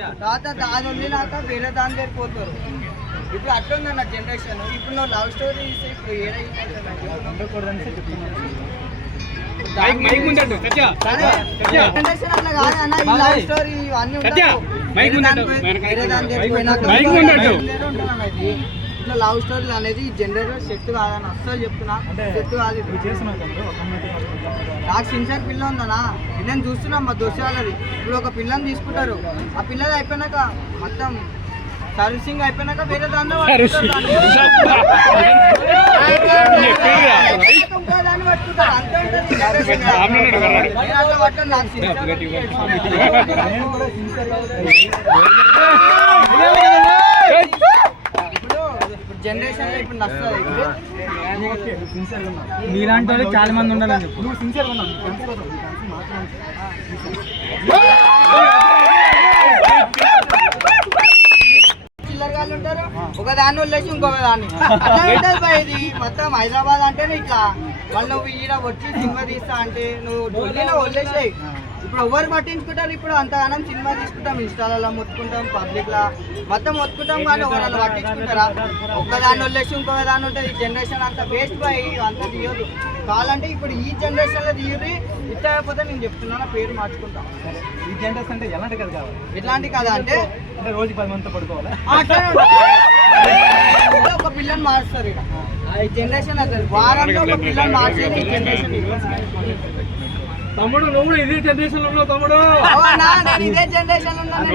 తర్వాత దాని వదిలినాక వేరే దాని దగ్గర పోతారు. ఇప్పుడు అట్లుందన్న జనరేషన్. ఇప్పుడు నువ్వు లవ్ స్టోరీ ఇస్తే ఇప్పుడు జనరేషన్ అట్లా కాదన్న. ఈ లవ్ స్టోరీ ఇవన్నీ వేరే దాని దగ్గర పోయినాక ఇట్లా లవ్ స్టోరీలు అనేది జనరేషన్ సెట్ కాదని అస్సలు చెప్తున్నా. సెట్ కాదు. నాకు సిన్సియర్ పిల్ల ఉందనా, నేను చూస్తున్నా మా దోస్తు వాళ్ళది. ఇప్పుడు ఒక పిల్లని తీసుకుంటారు, ఆ పిల్లది అయిపోయినాక మొత్తం సర్వీసింగ్ అయిపోయినాక వేరే దాన్ని పట్టుకుంటారు. అంతే జనరేషన్ లో ఇప్పుడు నచ్చుతుంది. మీలాంటి వాళ్ళు చాలా మంది ఉండాలని చెప్పు. చిల్లరగాళ్ళు ఉంటారు, ఒక దాన్ని వదిలేసి ఇంకొక దాన్ని అట్లా ఉంటుంది బా. ఇది మొత్తం హైదరాబాద్ అంటేనే ఇట్లా. వాళ్ళు నువ్వు ఈడ వచ్చి సినిమా తీస్తా అంటే నువ్వు వదిలేసాయి. ఇప్పుడు ఎవరు పట్టించుకుంటారు? ఇప్పుడు అంతగానం సినిమా తీసుకుంటాం, ఇన్స్టాలలో మొత్తుకుంటాం, పబ్లిక్లా మొత్తం మొత్తుకుంటాం, కానీ ఎవరు పట్టించుకుంటారా? ఒక్కదాన్ని వదిలేసి ఇంకొక దాన్ని ఉంటుంది. ఈ జనరేషన్ అంత వేస్ట్ బై, అంతా తీయదు. కావాలంటే ఇప్పుడు ఈ జనరేషన్లో తీయదు. ఇట్లా అయిపోతే నేను చెప్తున్నాను, పేరు మార్చుకుంటాం. ఈ జనరేషన్ అంటే ఎలాంటి కథ కావాలి? ఎట్లాంటి కథ అంటే రోజు 10 మందితో పడుకోవాలి. ఒక పిల్లని మారుస్తారు ఇక. ఈ జనరేషన్ అసలు వారంలో ఒక పిల్లని మార్చేది ఈ జనరేషన్. తమ్ముడు నువ్వు ఇదే జనరేషన్ లో ఉన్నావు తమ్ముడు. నేను ఇదే జనరేషన్ లో ఉన్నాను.